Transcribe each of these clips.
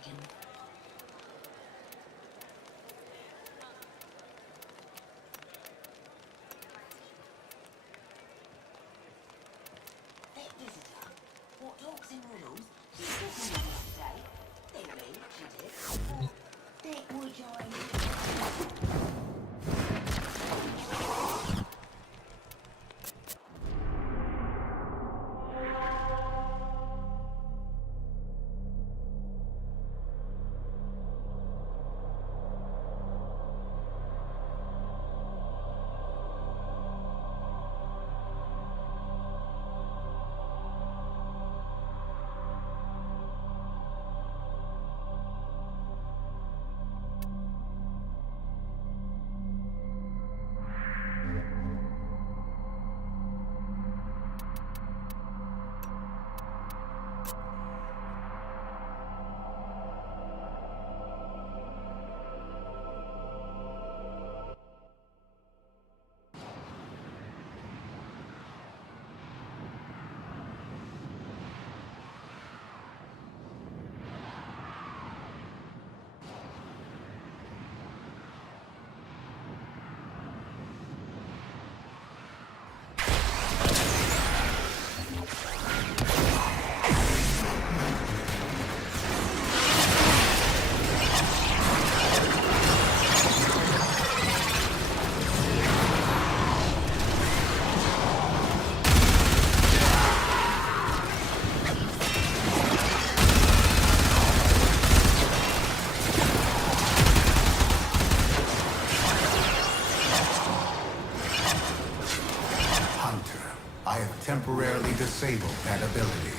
dragon. Their visitor, what talks in riddles, she took me the other day. Think me, she did. Or, think would I... Temporarily disabled that ability.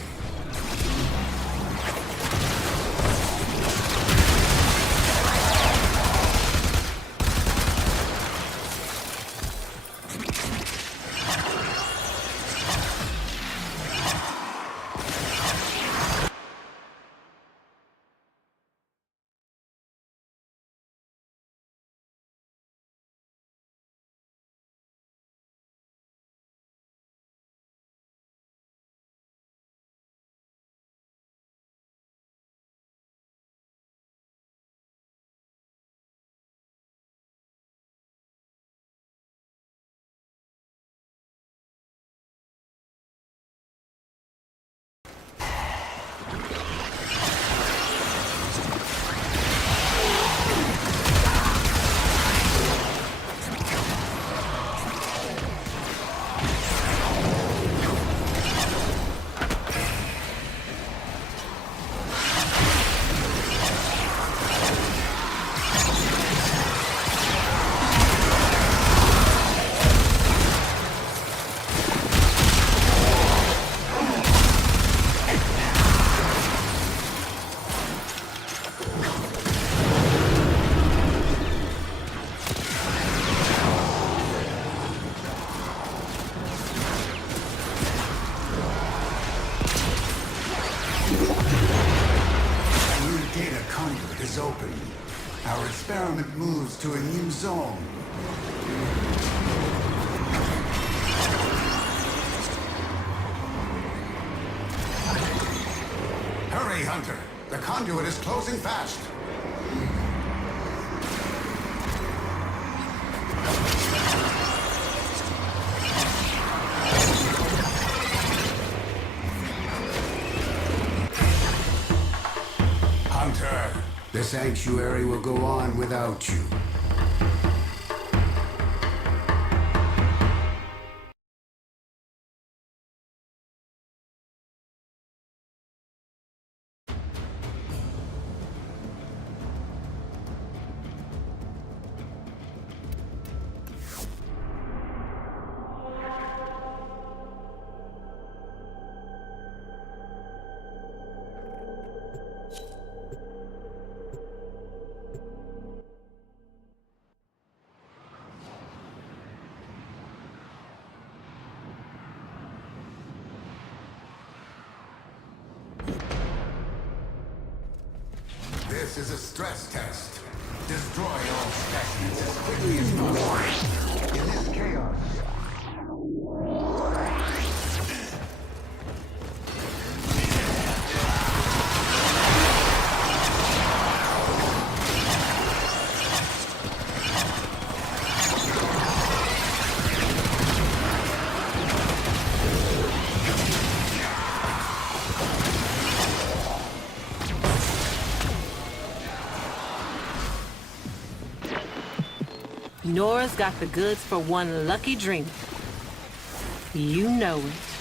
Is open. Our experiment moves to a new zone. Hurry, Hunter! The conduit is closing fast. Hunter! The sanctuary will go on without you. This is a stress test. Destroy all specimens as quickly as possible. In this chaos. Nora's got the goods for one lucky dreamer. You know it.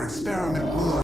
our experiment will...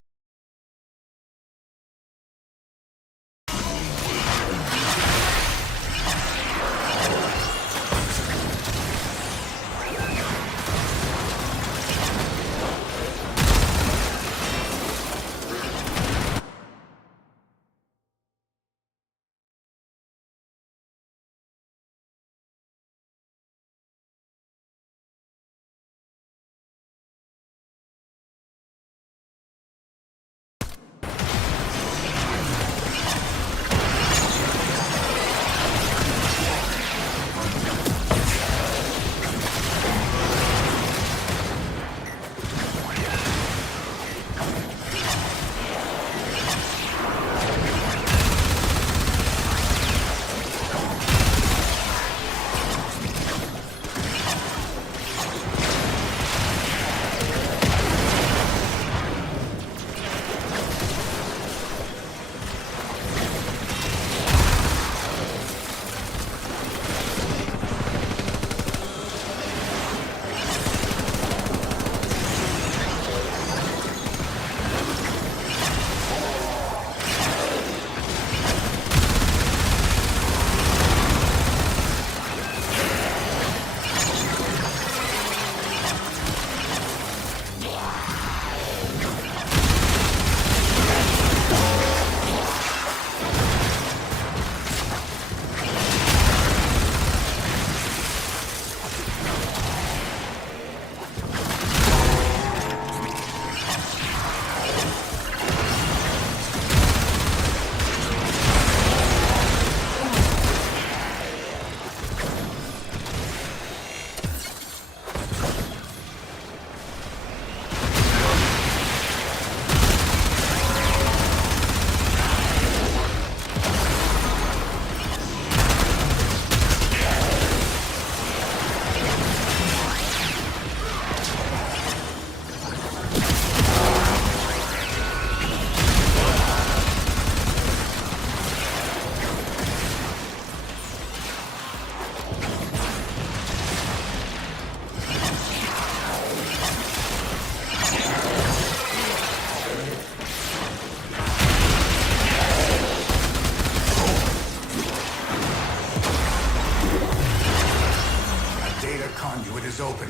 Conduit is open.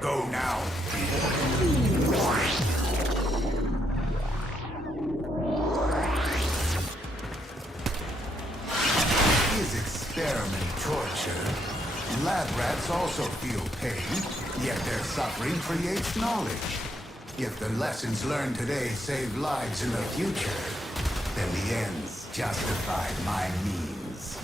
Go now. Is experiment torture? Lab rats also feel pain, yet their suffering creates knowledge. If the lessons learned today save lives in the future, then the ends justify my means.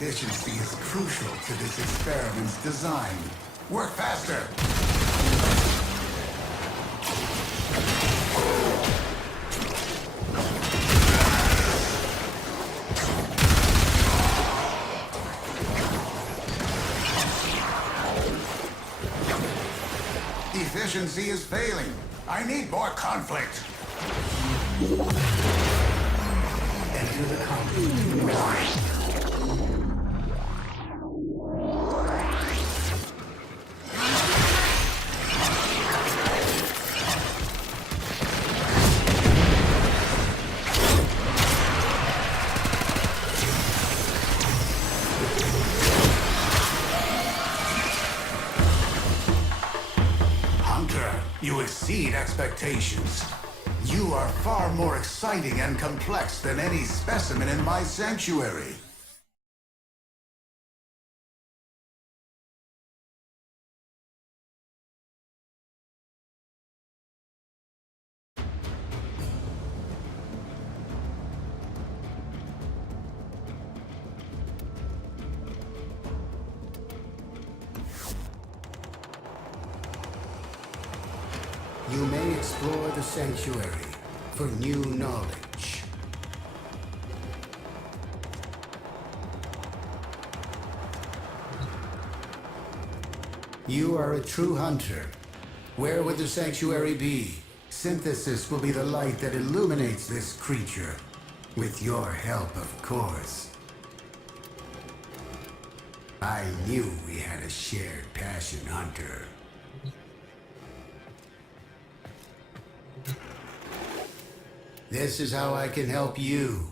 Efficiency is crucial to this experiment's design. Work faster! Efficiency is failing. I need more conflict. Enter the conflict. You exceed expectations. You are far more exciting and complex than any specimen in my sanctuary. You may explore the sanctuary for new knowledge. You are a true hunter. Where would the sanctuary be? Synthesis will be the light that illuminates this creature. With your help, of course. I knew we had a shared passion, Hunter. This is how I can help you.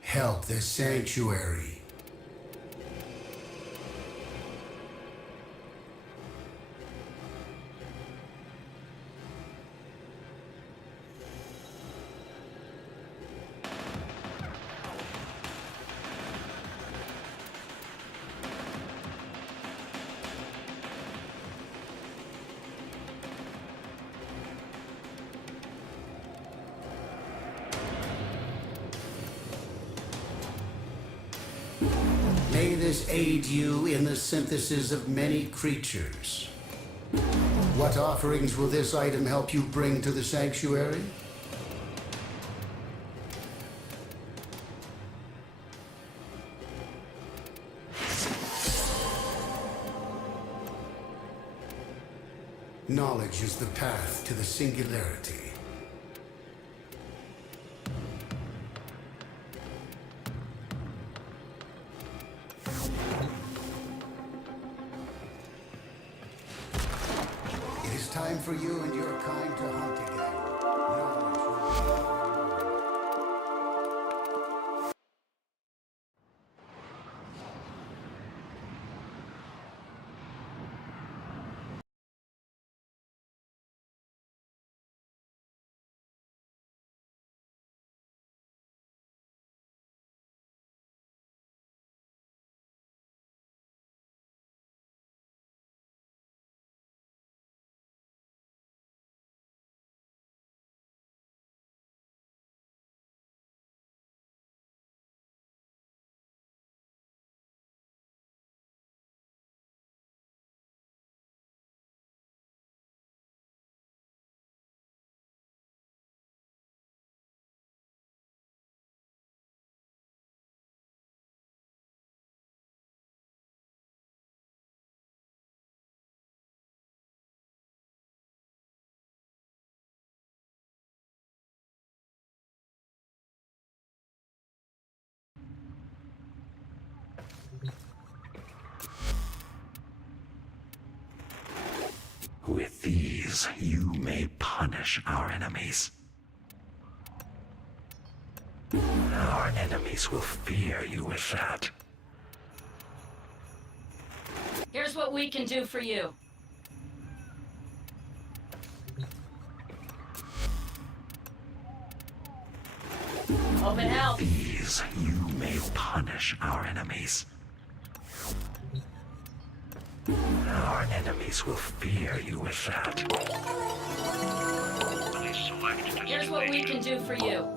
Help the sanctuary. May this aid you in the synthesis of many creatures. What offerings will this item help you bring to the sanctuary? Knowledge is the path to the singularity. It is time for you and your kind to hunt again. Knowledge will With these, you may punish our enemies. Our enemies will fear you with that. Here's what we can do for you. Open help. These, you may punish our enemies. Our enemies will fear you with that. Here's what we can do for you.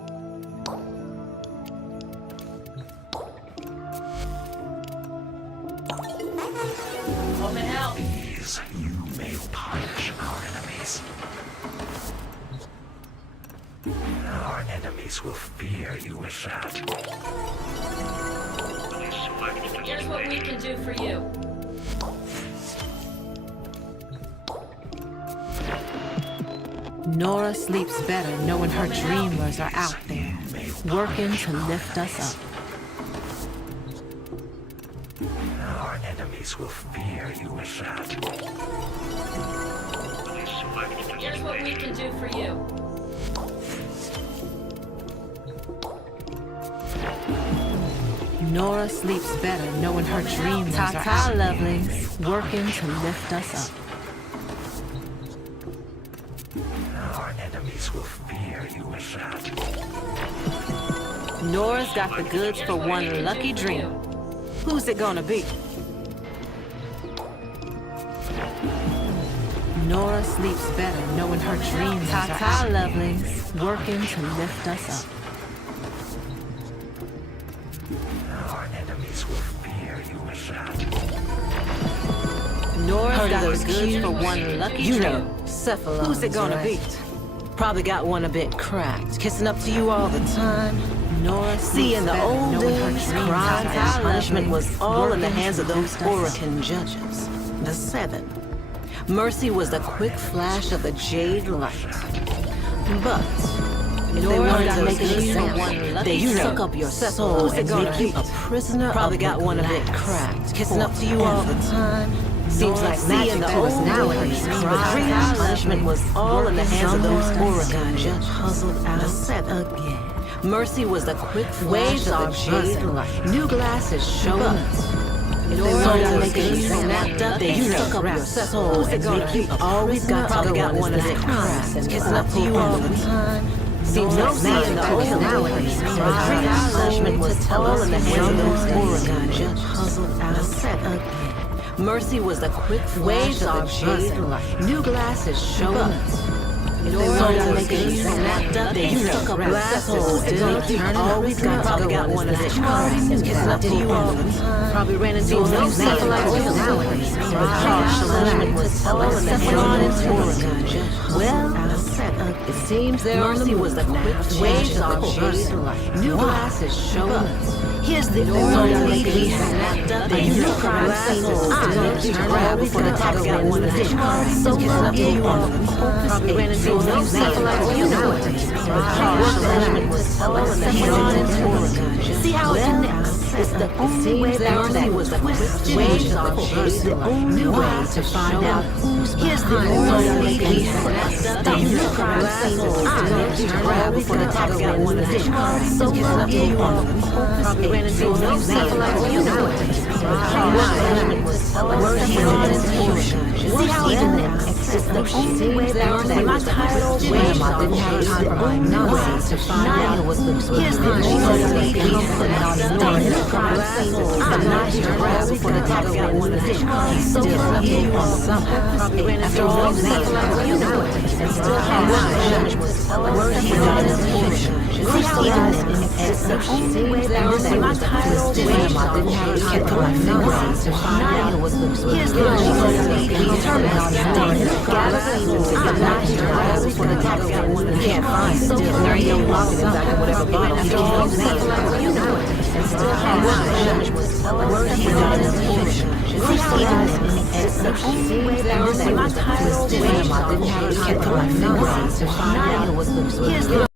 Open help. These you may punish our enemies. Our enemies will fear you with that. Here's what we can do for you. Nora sleeps better knowing her dreamers are out there, working to lift us up. Our enemies will fear you with that. Here's what we can do for you. Nora sleeps better knowing her dreamers are out there, working to lift us up. Our enemies will fear you with that. Nora's got the goods for one lucky dream. Who's it gonna be? Nora sleeps better knowing her dreams are our lovelies, working to lift us up. Our enemies will fear you with that. Nora's got the goods for one lucky You dream. know, cephalons, Who's it gonna right? be? Probably got one a bit cracked, kissing up to you all the time. Nora See, sleeps in the better old knowing her days, dreams crime are and our punishment lovelies, was all in the working hands to of those lift us up. Oracan judges, the seven. Mercy was the quick flash of the jade light. But if they Nora wanted got to make the an goods for example, one lucky they'd dream. suck up your soul Who's it and gonna make you be? a prisoner. Probably got one a bit cracked, kissing up to you all the time. Seems like See, in magic the to us old nowadays. days, But crime crime and punishment was all in the hands of those Oracan judges. judges. Puzzled out the seven again. Mercy was the quick flash Waves of are the jade buzzing. light. New glasses showing us. If they Nora wanted got to the make it goods for snapped one up, lucky they dream. suck up your soul Who's it and gonna make you be? a always got to go one of that cracks and kissing up to you all the time. Seems Nora like seeing magic the to old us nowadays. days. But crime punishment was all in the hands of those Oracan Someone judges. Puzzled out the set again. Mercy was the quick flash of the jade light. New glasses showing us. If they wanted to make it snapped up, they suck up your soul and make you always got to go one of that cracks and kissing up to you all the time. Probably ran into no something like you nowadays. But harsh punishment was all in the hands of those Oracan judges. Well, it seems their mercy was the quick flash of the jade light. New glasses showing us. Here's the old lady snapped up and you crime soul to make you grab before the tax got one of them. So kissing up to you all the time. Probably ran into no something like you nowadays. But harsh punishment was all in the hands of those Oracan judges. See how it connects? It's the only way that mercy was the quick flash of the jade light. New way to find out who's here's the old lady snapped up and you crime soul to make you grab before the tax got one of them. So kissing up to you all the time. Probably ran into no something like you nowadays. But harsh punishment was all in the hands of those Oracan judges. See how it connects? It's the only way that mercy was the quick flash of the jade light. New way to find out what's here's the old lady snapped up and you crime soul to make you grab before the tax got one of them. So kissing up to you all somehow. Probably ran into no something like you nowadays. And still harsh punishment was all in the hands of those Oracan judges. See how it connects? It's the only way that mercy was the quick flash of the jade light. New way to find out what's here's the old lady determined on the galaxy to not your grab before the tax got one of them. Can't find still. There ain't no lock in back of whatever bottle you don't something like you nowadays. And still harsh punishment was all in the hands of those Oracan judges. See how it connects? It's the only way that mercy was the quick flash of the jade light. New way to find out what's here's the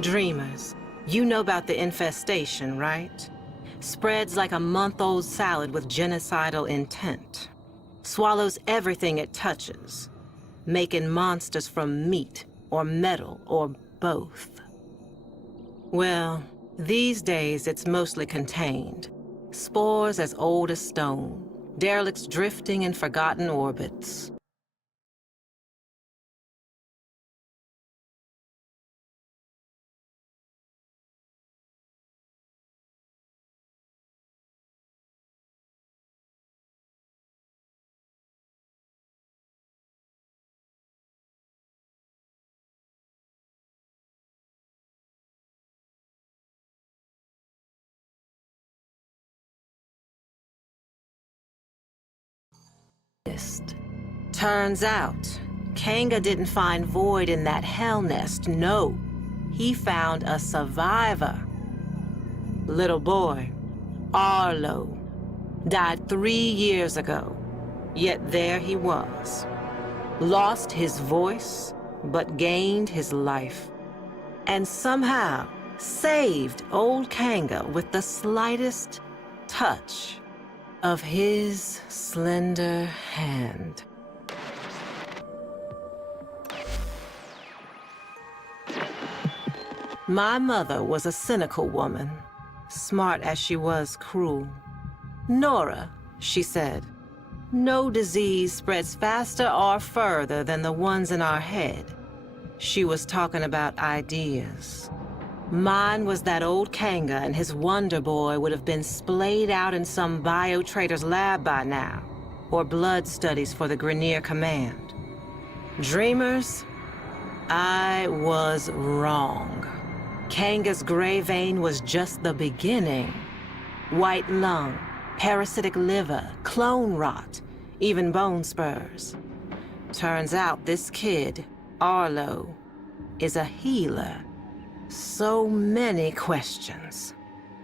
Dreamers, you know about the infestation, right? Spreads like a month-old salad with genocidal intent. Swallows everything it touches, making monsters from meat or metal or both. Well, these days it's mostly contained. Spores as old as stone, derelicts drifting in forgotten orbits. Turns out, Kanga didn't find void in that hell nest, no. He found a survivor. Little boy, Arlo, died 3 years ago. Yet there he was. Lost his voice, but gained his life. And somehow saved old Kanga with the slightest touch of his slender hand. My mother was a cynical woman, smart as she was cruel. Nora, she said, no disease spreads faster or further than the ones in our head. She was talking about ideas. Mine was that old Kanga and his Wonder Boy would have been splayed out in some bio-trader's lab by now, or blood studies for the Grenier Command. Dreamers, I was wrong. Kanga's gray vein was just the beginning. White lung, parasitic liver, clone rot, even bone spurs. Turns out this kid, Arlo, is a healer. So many questions.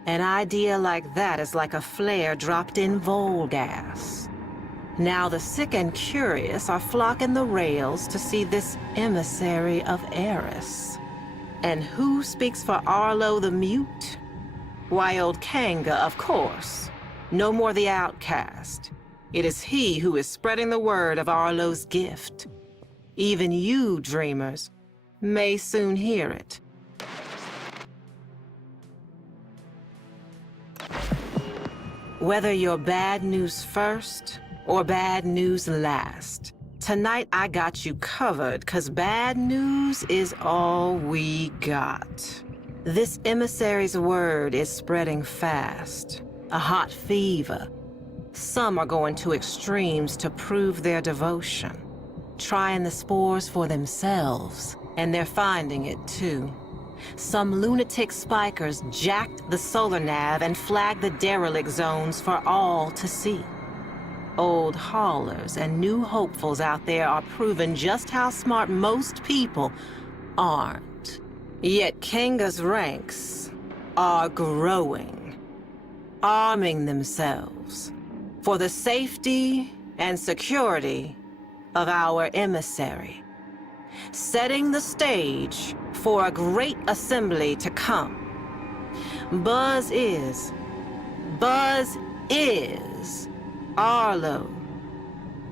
An idea like that is like a flare dropped in vol gas. Now the sick and curious are flocking the rails to see this emissary of Eris. And who speaks for Arlo the Mute? Why, old Kanga, of course. No more the outcast. It is he who is spreading the word of Arlo's gift. Even you, dreamers, may soon hear it. Whether you're bad news first or bad news last, tonight I got you covered, 'cause bad news is all we got. This emissary's word is spreading fast. A hot fever. Some are going to extremes to prove their devotion. Trying the spores for themselves, and they're finding it too. Some lunatic spikers jacked the solar nav and flagged the derelict zones for all to see. Old haulers and new hopefuls out there are proving just how smart most people aren't. Yet Kanga's ranks are growing, arming themselves for the safety and security of our emissary, setting the stage for a great assembly to come. Buzz is, Arlo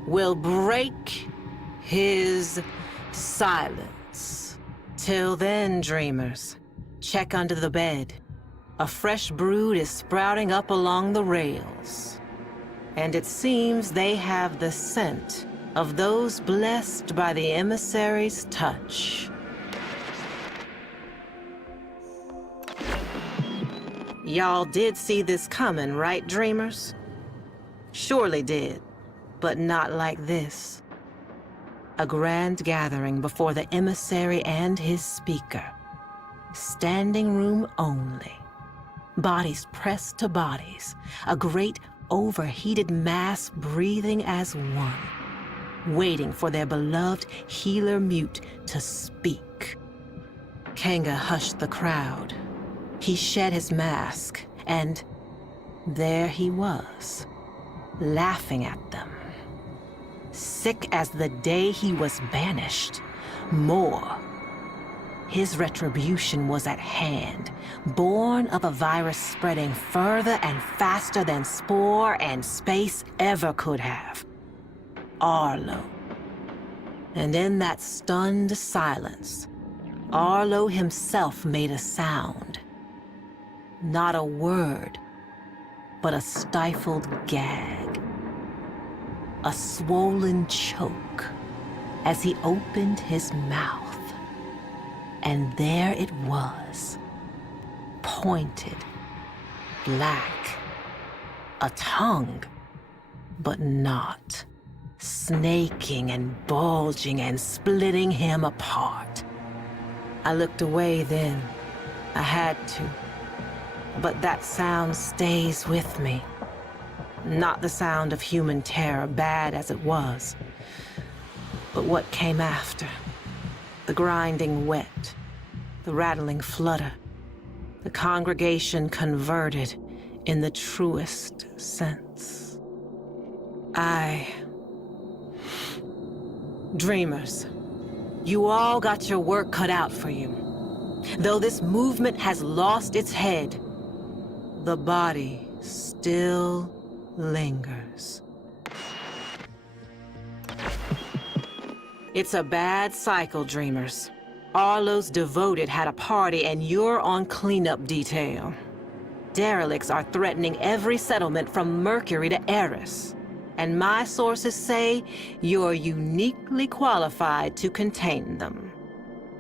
will break his silence. Till then, dreamers, check under the bed. A fresh brood is sprouting up along the rails. And it seems they have the scent of those blessed by the emissary's touch. Y'all did see this coming, right, dreamers? Surely did, but not like this. A grand gathering before the emissary and his speaker. Standing room only. Bodies pressed to bodies. A great overheated mass breathing as one. Waiting for their beloved healer mute to speak. Kanga hushed the crowd. He shed his mask, and there he was, laughing at them. Sick as the day he was banished. More. His retribution was at hand, born of a virus spreading further and faster than spore and space ever could have. Arlo. And in that stunned silence, Arlo himself made a sound. Not a word, but a stifled gag. A swollen choke as he opened his mouth. And there it was, pointed, black, a tongue, but not, snaking and bulging and splitting him apart. I looked away then. I had to. But that sound stays with me. Not the sound of human terror, bad as it was, but what came after. The grinding wet, the rattling flutter, the congregation converted in the truest sense. Dreamers, you all got your work cut out for you. Though this movement has lost its head, the body still lingers. It's a bad cycle, Dreamers. Arlo's Devoted had a party and you're on cleanup detail. Derelicts are threatening every settlement from Mercury to Eris. And my sources say you're uniquely qualified to contain them.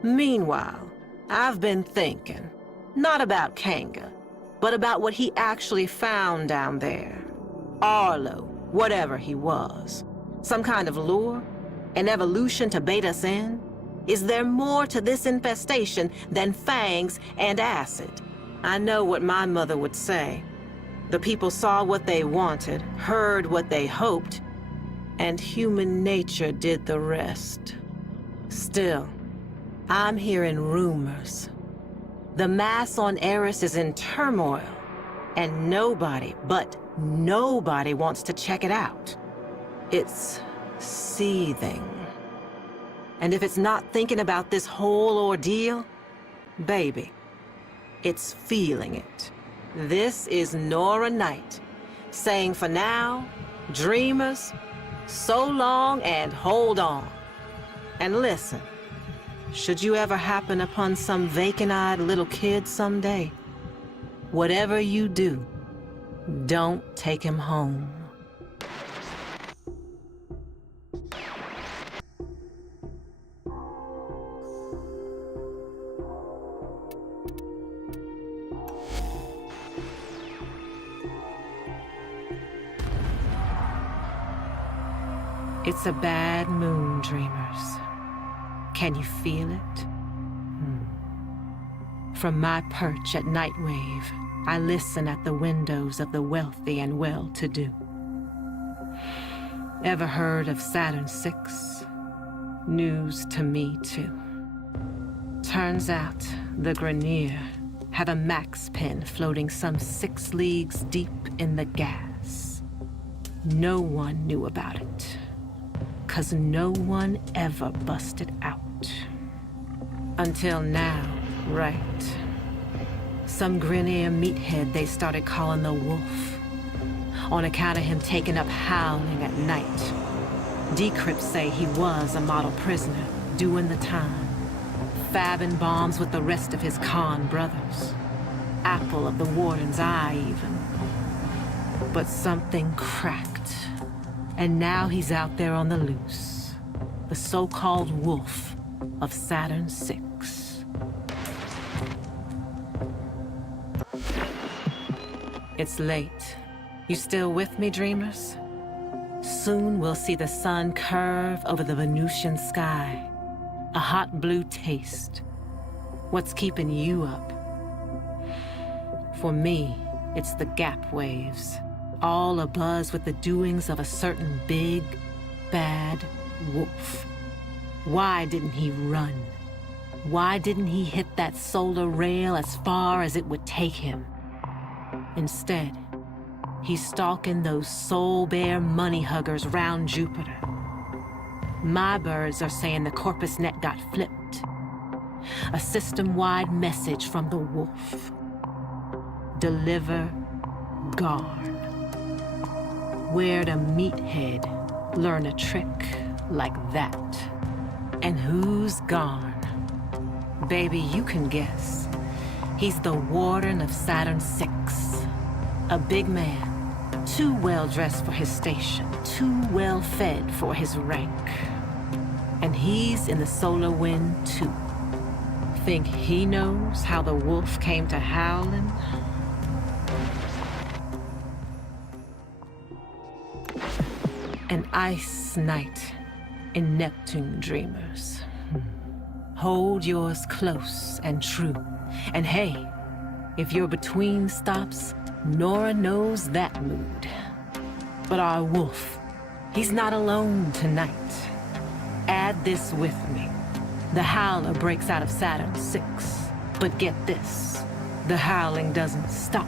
Meanwhile, I've been thinking, not about Kanga, but about what he actually found down there. Arlo, whatever he was. Some kind of lure? An evolution to bait us in? Is there more to this infestation than fangs and acid? I know what my mother would say. The people saw what they wanted, heard what they hoped, and human nature did the rest. Still, I'm hearing rumors. The mass on Eris is in turmoil, and nobody, but nobody wants to check it out. It's seething. And if it's not thinking about this whole ordeal, baby, it's feeling it. This is Nora Knight, saying for now, dreamers, so long and hold on. And listen, should you ever happen upon some vacant-eyed little kid someday, whatever you do, don't take him home. It's a bad moon, dreamers. Can you feel it? From my perch at Nightwave, I listen at the windows of the wealthy and well-to-do. Ever heard of Saturn VI? News to me, too. Turns out the Grenier have a max pin floating some 6 leagues deep in the gas. No one knew about it. 'Cause no one ever busted out. Until now, right. Some Grenier meathead they started calling the Wolf, on account of him taking up howling at night. Decrypts say he was a model prisoner, doing the time, fabbing bombs with the rest of his Khan brothers. Apple of the Warden's eye, even. But something cracked. And now he's out there on the loose. The so-called Wolf of Saturn VI. It's late. You still with me, dreamers? Soon we'll see the sun curve over the Venusian sky. A hot blue taste. What's keeping you up? For me, it's the gap waves. All abuzz with the doings of a certain big, bad wolf. Why didn't he run? Why didn't he hit that solar rail as far as it would take him? Instead, he's stalking those soul-bare money huggers round Jupiter. My birds are saying the Corpus Net got flipped. A system-wide message from the wolf. Deliver guard. Where'd a meathead learn a trick like that? And who's gone? Baby, you can guess. He's the Warden of Saturn VI. A big man, too well-dressed for his station, too well-fed for his rank. And he's in the solar wind, too. Think he knows how the wolf came to howling? An ice night in Neptune, dreamers. Hold yours close and true. And hey, if you're between stops, Nora knows that mood. But our wolf, he's not alone tonight. Add this with me. The howler breaks out of Saturn 6. But get this, the howling doesn't stop.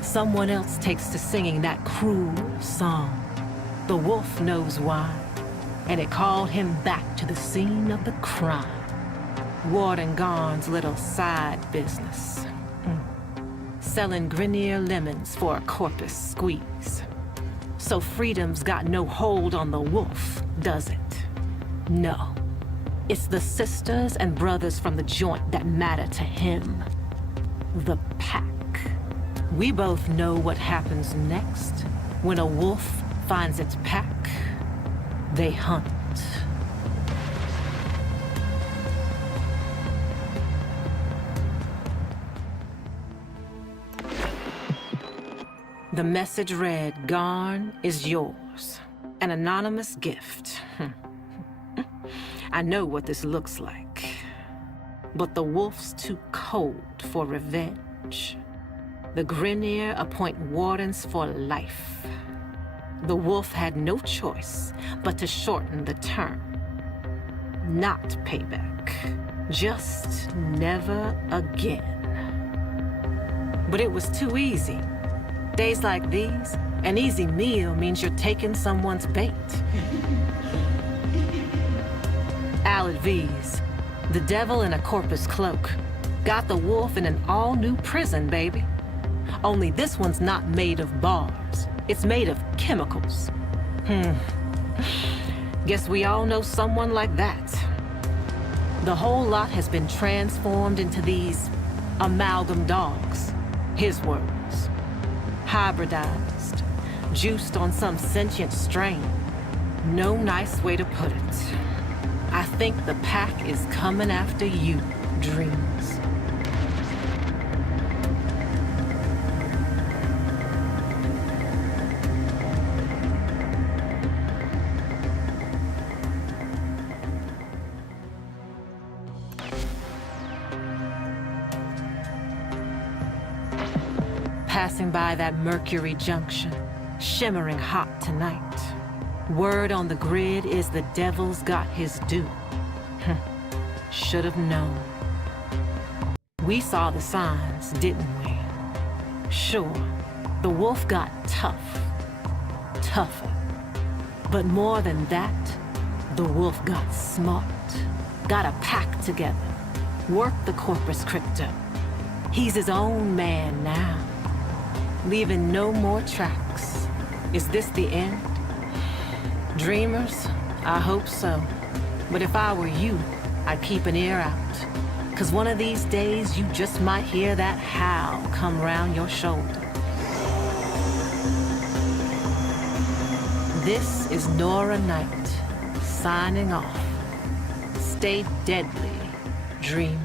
Someone else takes to singing that cruel song. The wolf knows why, and it called him back to the scene of the crime. Warden Garn's little side business. Selling Grenier lemons for a corpus squeeze. So freedom's got no hold on the wolf, does it? No. It's the sisters and brothers from the joint that matter to him. The pack. We both know what happens next when a wolf finds its pack. They hunt. The message read, Garn is yours. An anonymous gift. I know what this looks like. But the wolf's too cold for revenge. The Grenier appoint wardens for life. The wolf had no choice but to shorten the term. Not payback. Just never again. But it was too easy. Days like these, an easy meal means you're taking someone's bait. Alad V's, the devil in a corpus cloak, got the wolf in an all-new prison, baby. Only this one's not made of bars. It's made of chemicals. Guess we all know someone like that. The whole lot has been transformed into these amalgam dogs. His words. Hybridized, juiced on some sentient strain. No nice way to put it. I think the pack is coming after you, Dreams. Passing by that Mercury Junction, shimmering hot tonight. Word on the grid is the devil's got his due. Should have known. We saw the signs, didn't we? Sure, the wolf got tough. Tougher. But more than that, the wolf got smart. Got a pack together. Worked the corpus crypto. He's his own man now. Leaving no more tracks. Is this the end? Dreamers, I hope so. But if I were you, I'd keep an ear out. 'Cause one of these days you just might hear that howl come round your shoulder. This is Nora Knight, signing off. Stay deadly, dreamers.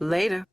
Later.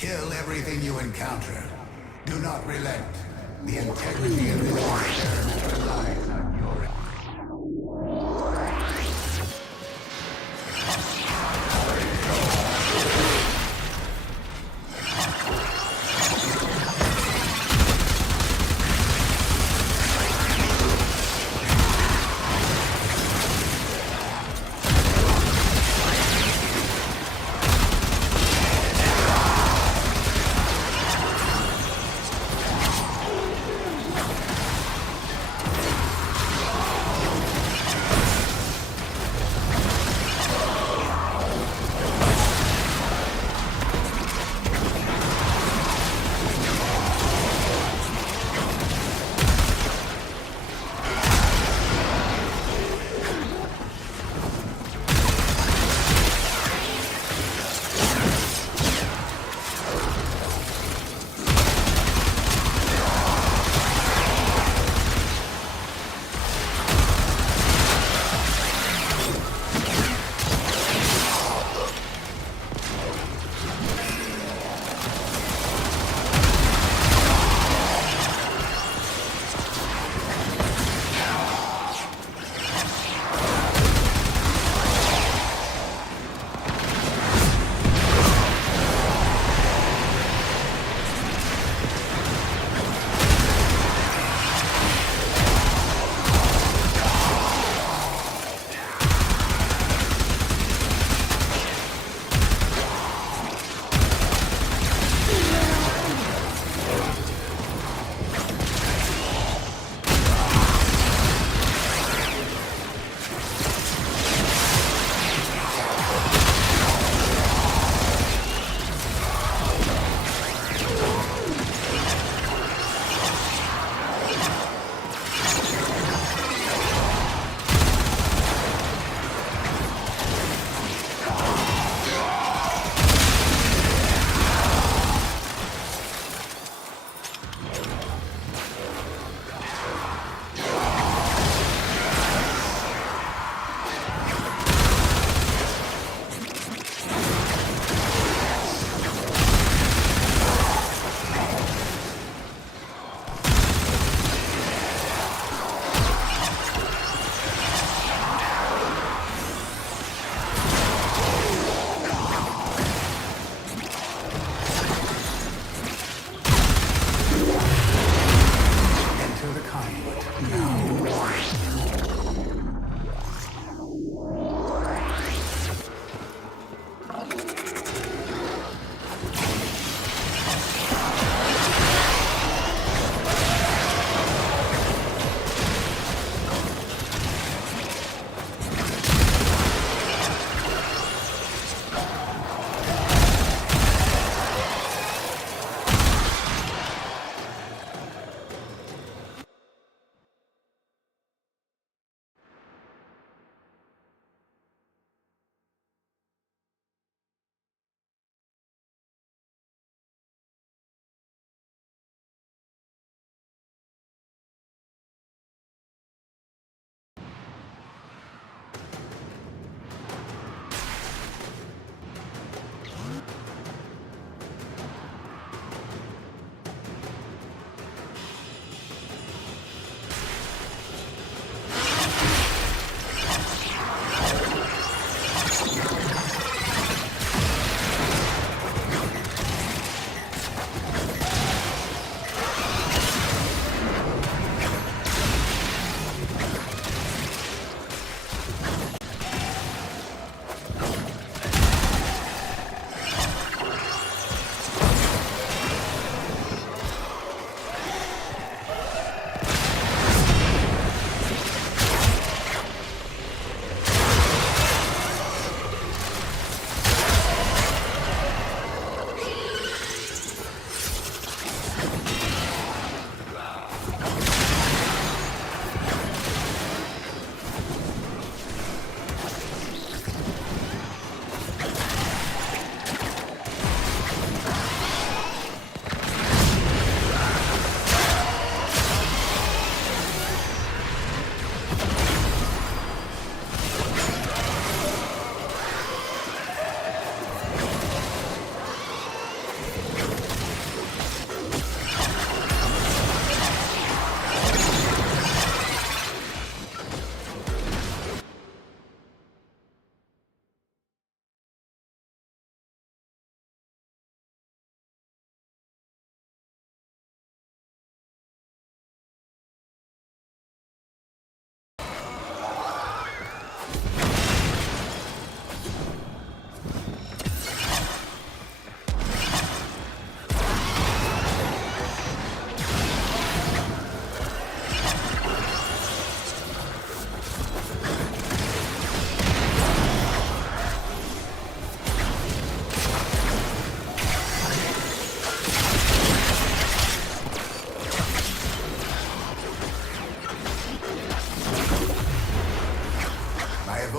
Kill everything you encounter. Do not relent. The integrity of this experiment relies on your...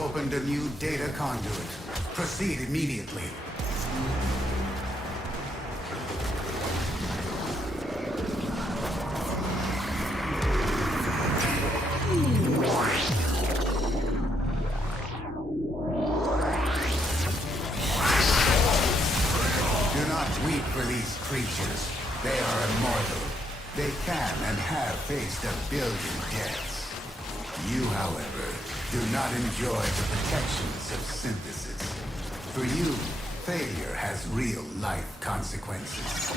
opened a new data conduit. Proceed immediately. Do not weep for these creatures. They are immortal. They can and have faced 1 billion deaths. You, however, do not enjoy the protections of synthesis. For you, failure has real-life consequences.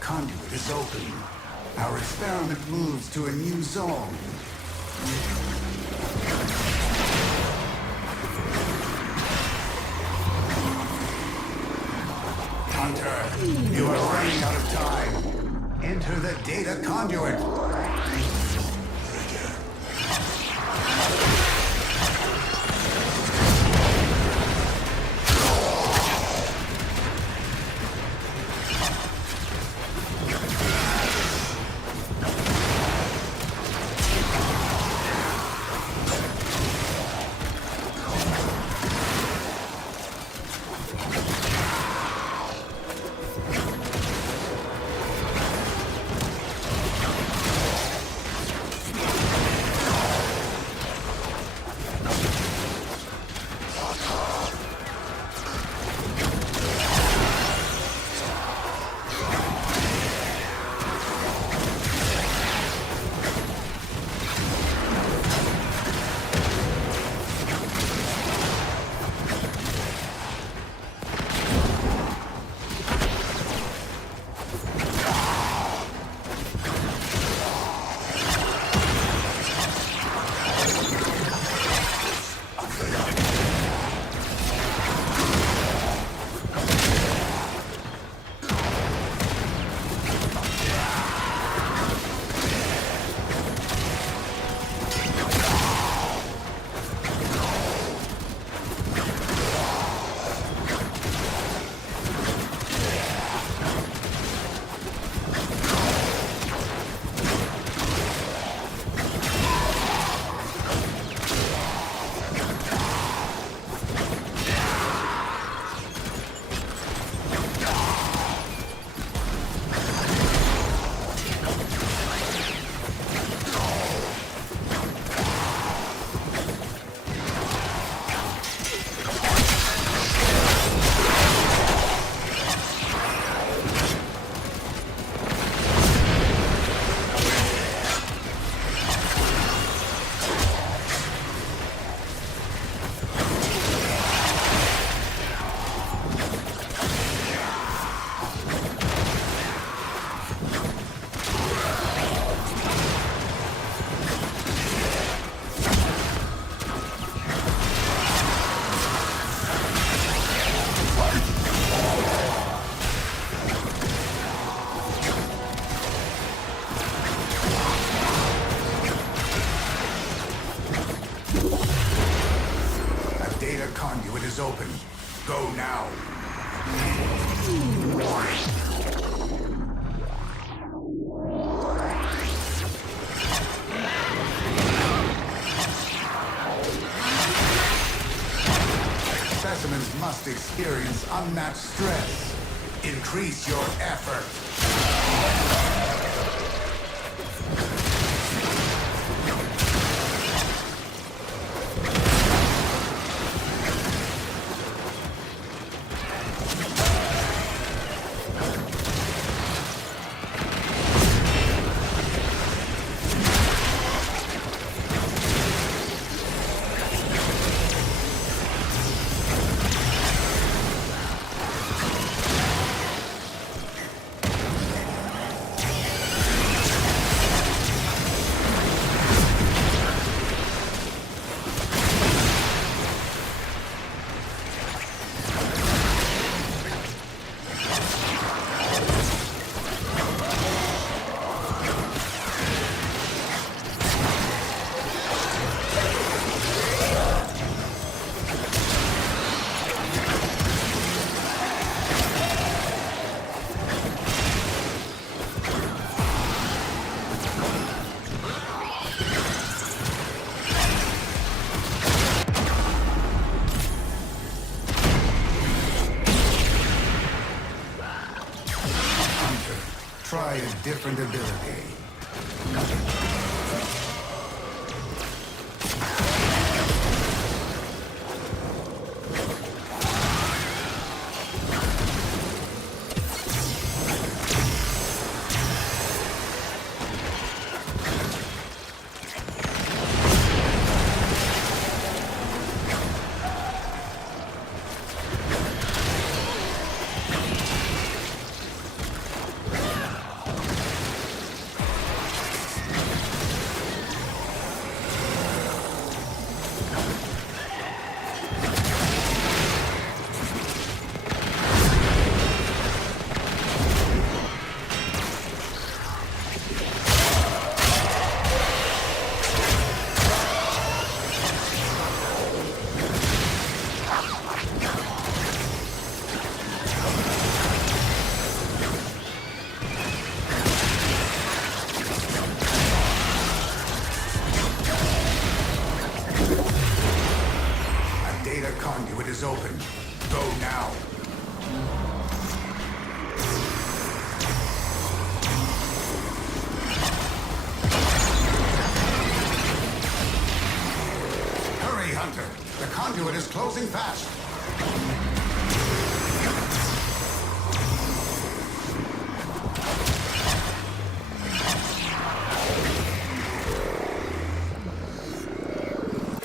conduit is open. Our experiment moves to a new zone. Hunter, you are running out of time. Enter the data conduit. Conduit is open. Go now. Specimens must experience unmatched stress. Increase your effort. Try a different ability. conduit is open. Go now. Hurry, Hunter. The conduit is closing fast.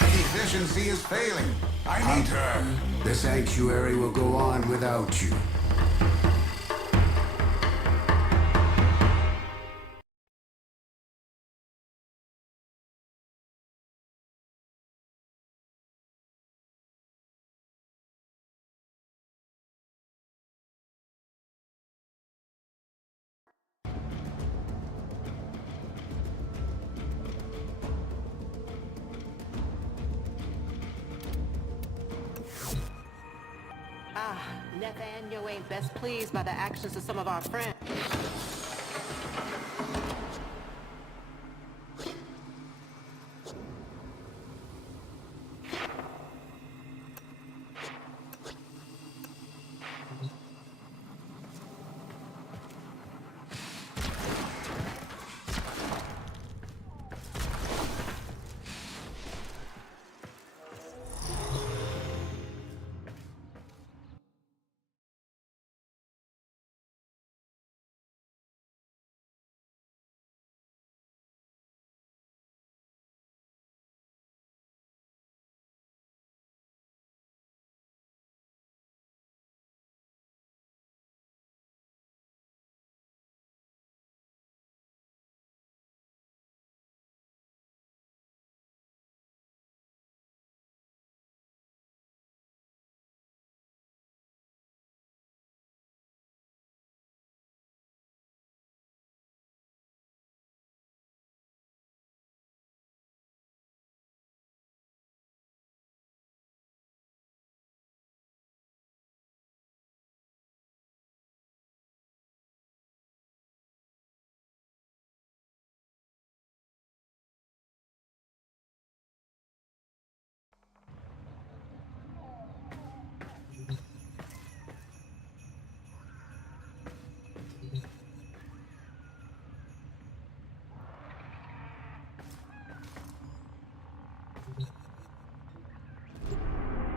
Efficiency is failing. Hunter, the sanctuary will go on without you. Nathaniel ain't best pleased by the actions of some of our friends.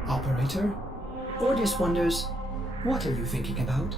Operator? Ordis wonders, what are you thinking about?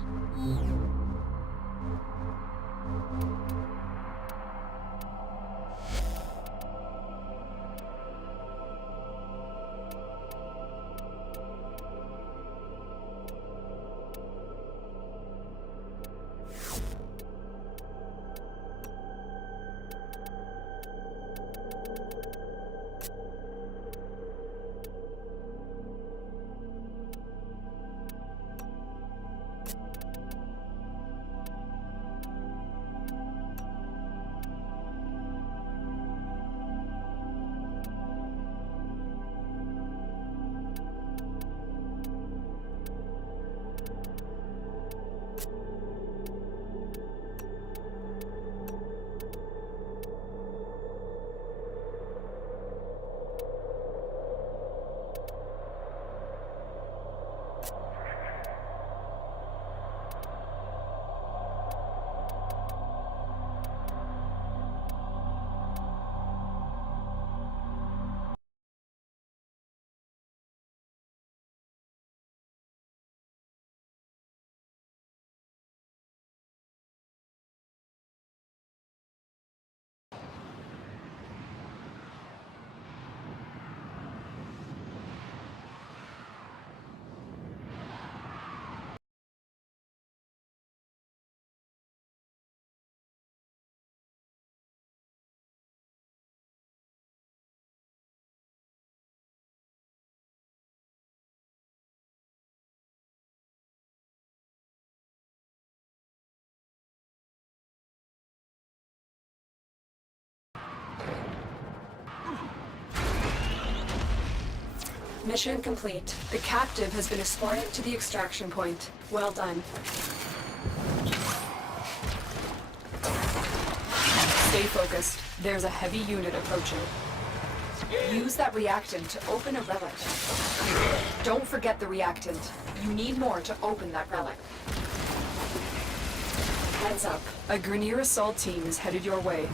Mission complete. The captive has been escorted to the extraction point. Well done. Stay focused. There's a heavy unit approaching. Use that reactant to open a relic. Don't forget the reactant. You need more to open that relic. Heads up. A Grineer assault team is headed your way.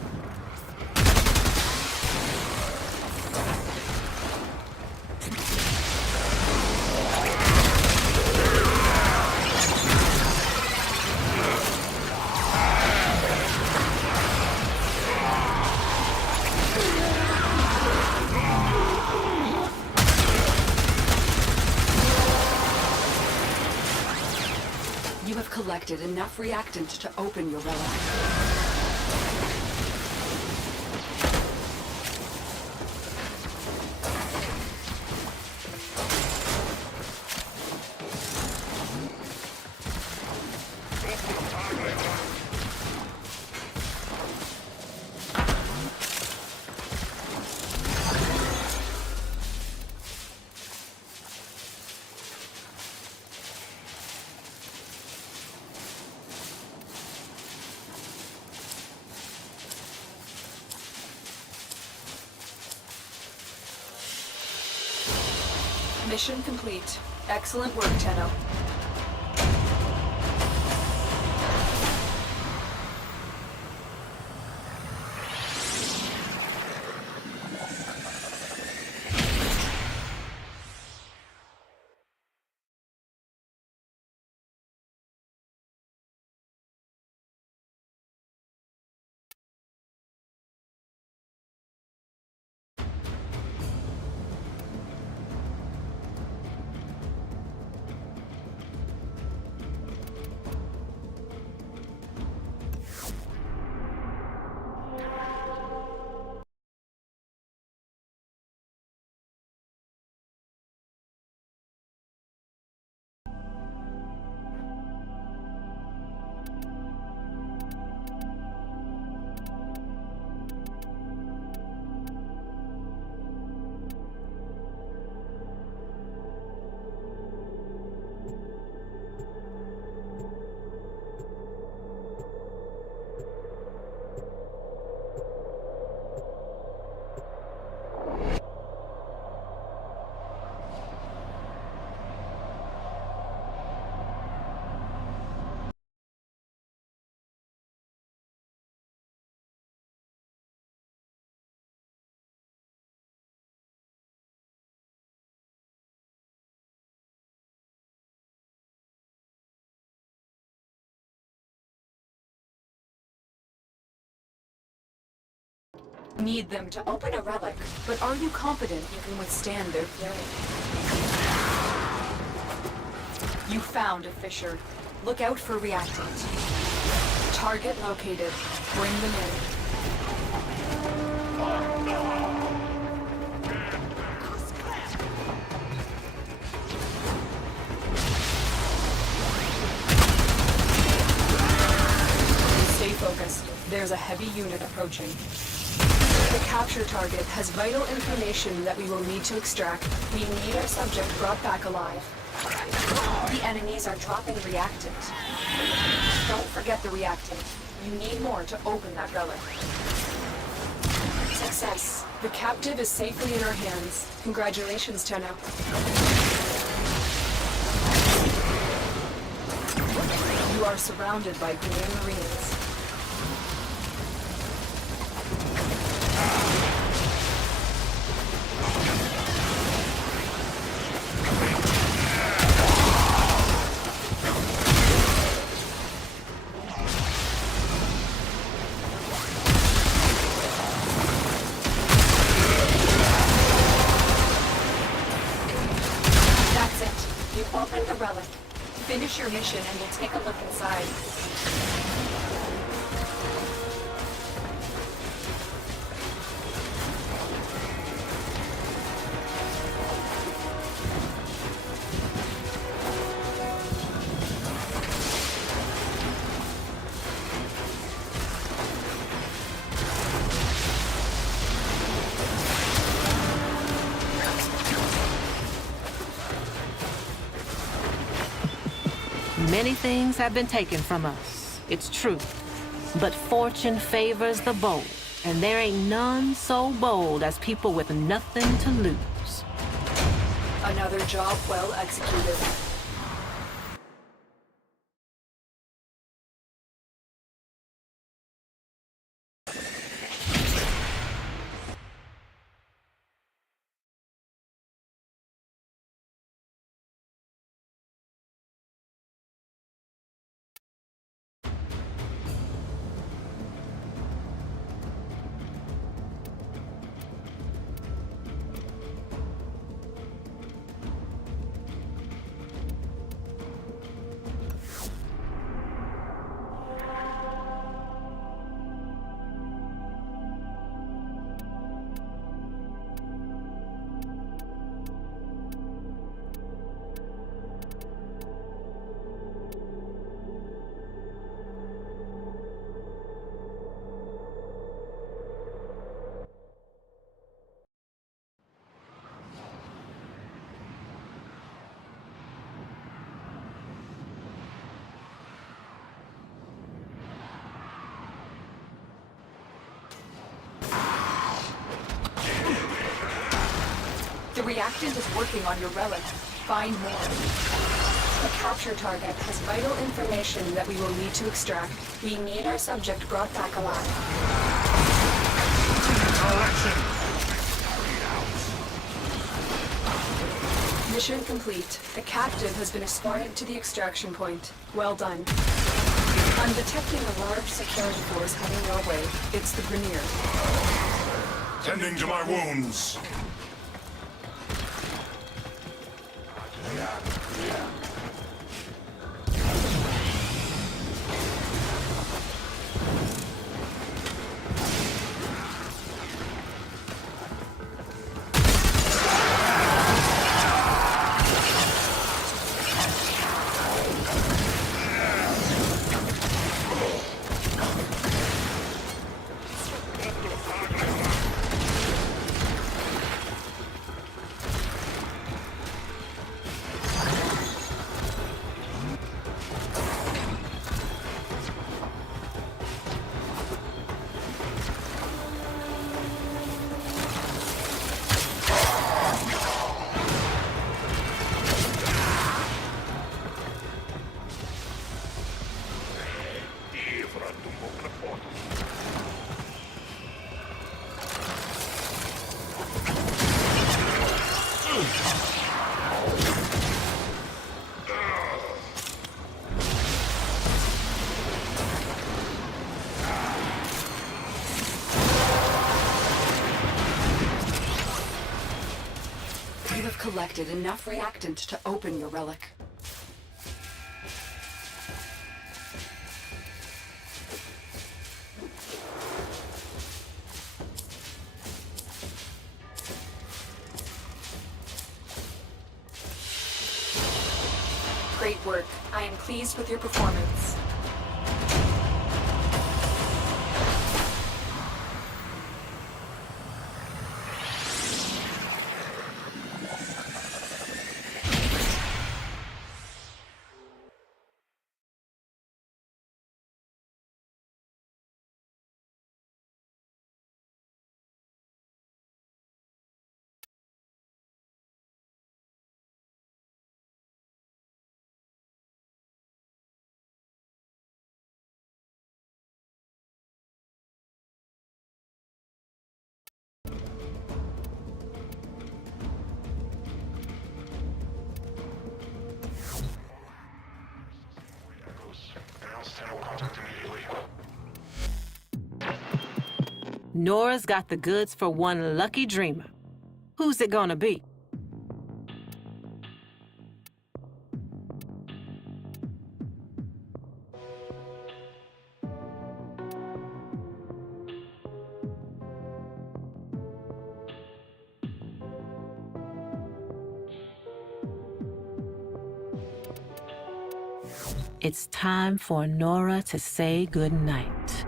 You have collected enough reactant to open your relic. Mission complete. Excellent work, Tenno. Need them to open a relic, but are you confident you can withstand their fury? You found a fissure. Look out for reactant. Target located. Bring them in. Stay focused. There's a heavy unit approaching. The capture target has vital information that we will need to extract. We need our subject brought back alive. The enemies are dropping reactant. Don't forget the reactant. You need more to open that relic. Success. The captive is safely in our hands. Congratulations, Tenno. You are surrounded by Grineer Marines. Open the relic. Finish your mission and we'll take a look inside. Many things have been taken from us, it's true. But fortune favors the bold, And there ain't none so bold as people with nothing to lose. Another job well executed. The reactant is working on your relic. Find more. The capture target has vital information that we will need to extract. We need our subject brought back alive. Mission complete. A captive has been escorted to the extraction point. Well done. I'm detecting a large security force heading your way. It's the Grenier. Tending to my wounds. You have collected enough reactant to open your relic. Great work. I am pleased with your performance. Nora's got the goods for one lucky dreamer. Who's it gonna be? It's time for Nora to say goodnight.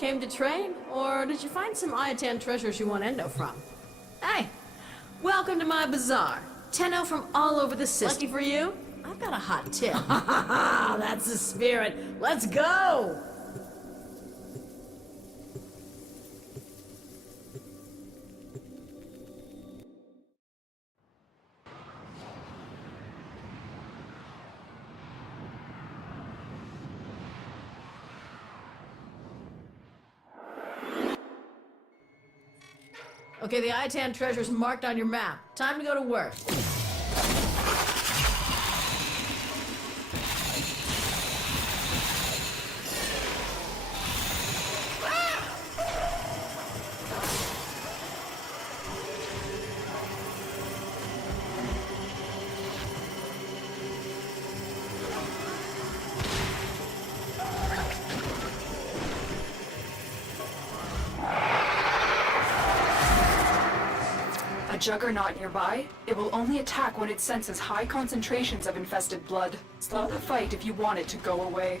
Came to trade, or did you find some Iatan treasures you want endo from? Hey, welcome to my bazaar. Tenno from all over the system. Lucky for you, I've got a hot tip. That's the spirit. Let's go! Okay, the Iatan treasure's marked on your map. Time to go to work. Juggernaut nearby. It will only attack when it senses high concentrations of infested blood. Stop the fight if you want it to go away.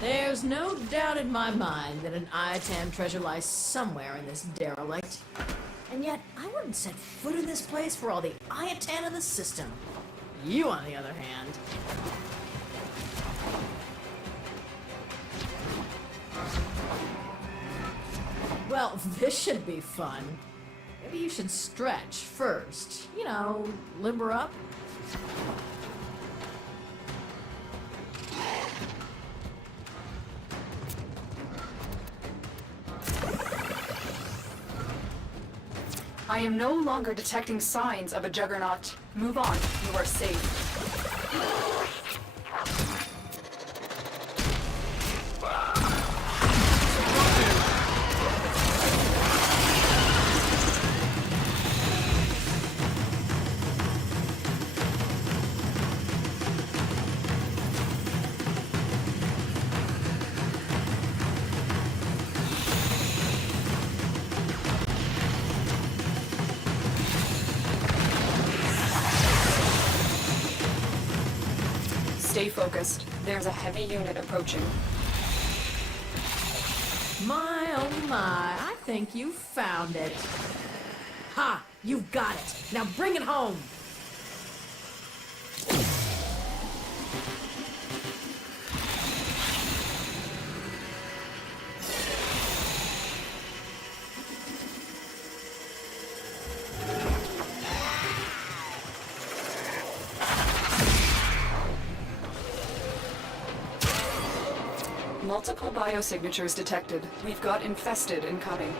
There's no doubt in my mind that an Iatan treasure lies somewhere in this derelict. And yet, I wouldn't set foot in this place for all the Iatan of the system. You, on the other hand... Well, this should be fun. Maybe you should stretch first. You know, limber up. I am no longer detecting signs of a juggernaut. Move on. You are safe. Stay focused. There's a heavy unit approaching. My, oh my, I think you found it. Ha! You've got it. Now bring it home. Multiple biosignatures detected. We've got infested incoming.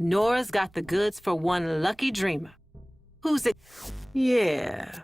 Nora's got the goods for one lucky dreamer. Who's it? Yeah.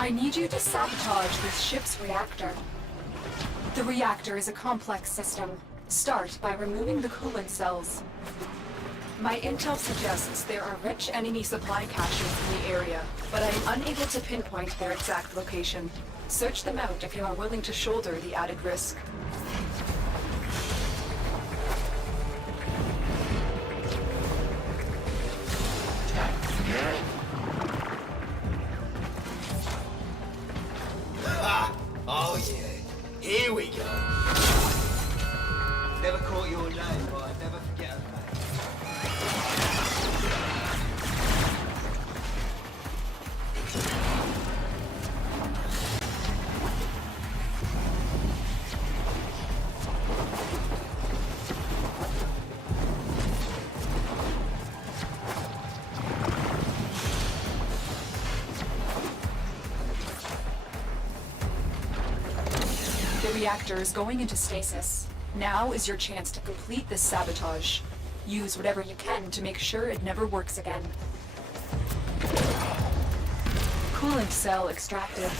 I need you to sabotage this ship's reactor. The reactor is a complex system. Start by removing the coolant cells. My intel suggests there are rich enemy supply caches in the area, but I am unable to pinpoint their exact location. Search them out if you are willing to shoulder the added risk. Oh yeah, here we go. Never caught your name, but I'd never forget a face. The reactor is going into stasis. Now is your chance to complete this sabotage. Use whatever you can to make sure it never works again. Coolant cell extracted.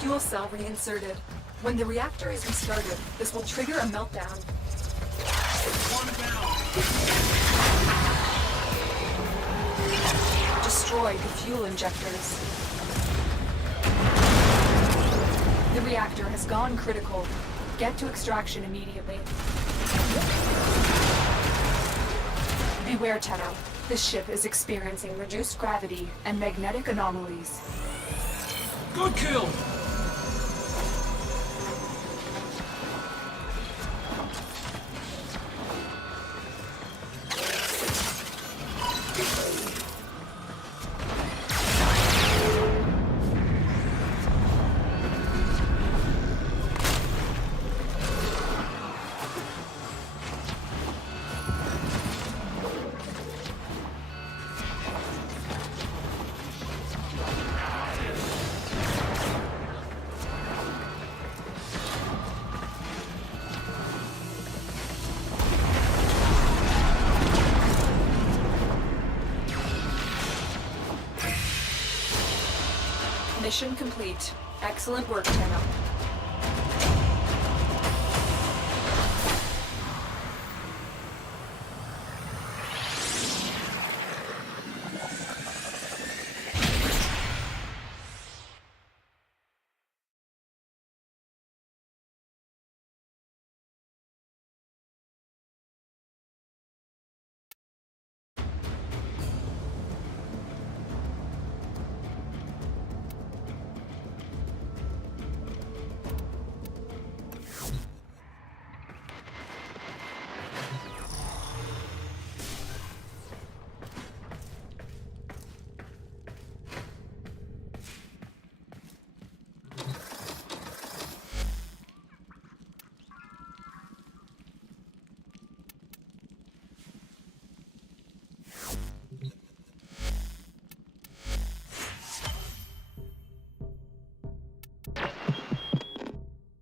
Fuel cell reinserted. When the reactor is restarted, this will trigger a meltdown. Destroy the fuel injectors. The reactor has gone critical. Get to extraction immediately. Beware, Tenno. This ship is experiencing reduced gravity and magnetic anomalies. Good kill! Mission complete. Excellent work, Tenno.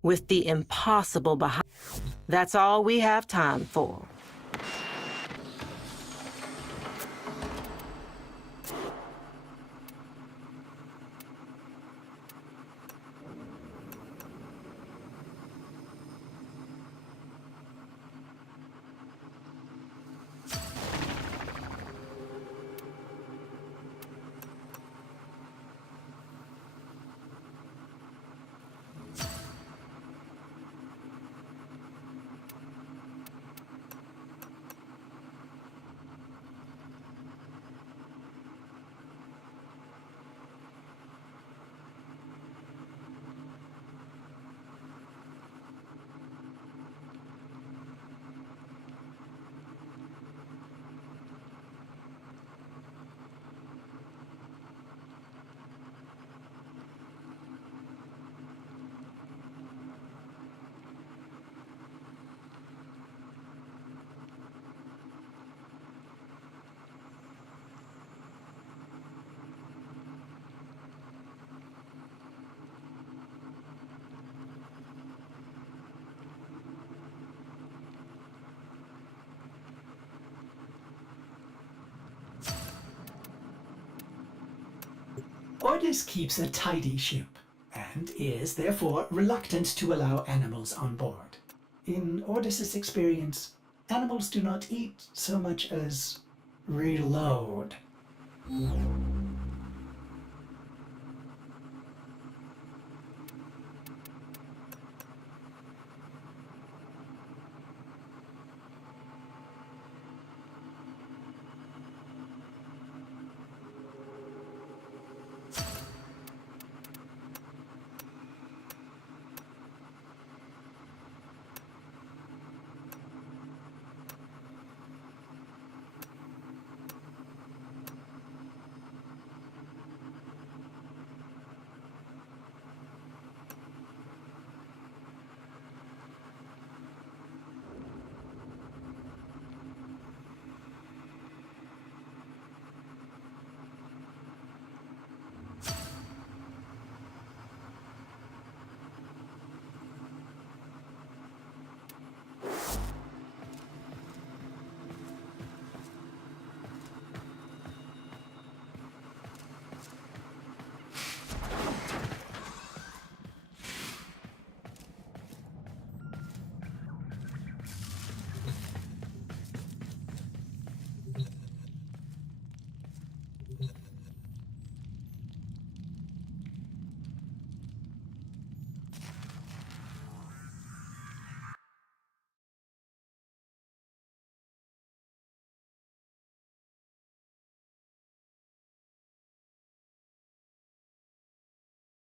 with the impossible behind. That's all we have time for. Ordis keeps a tidy ship, and is therefore reluctant to allow animals on board. In Ordis's experience, animals do not eat so much as reload.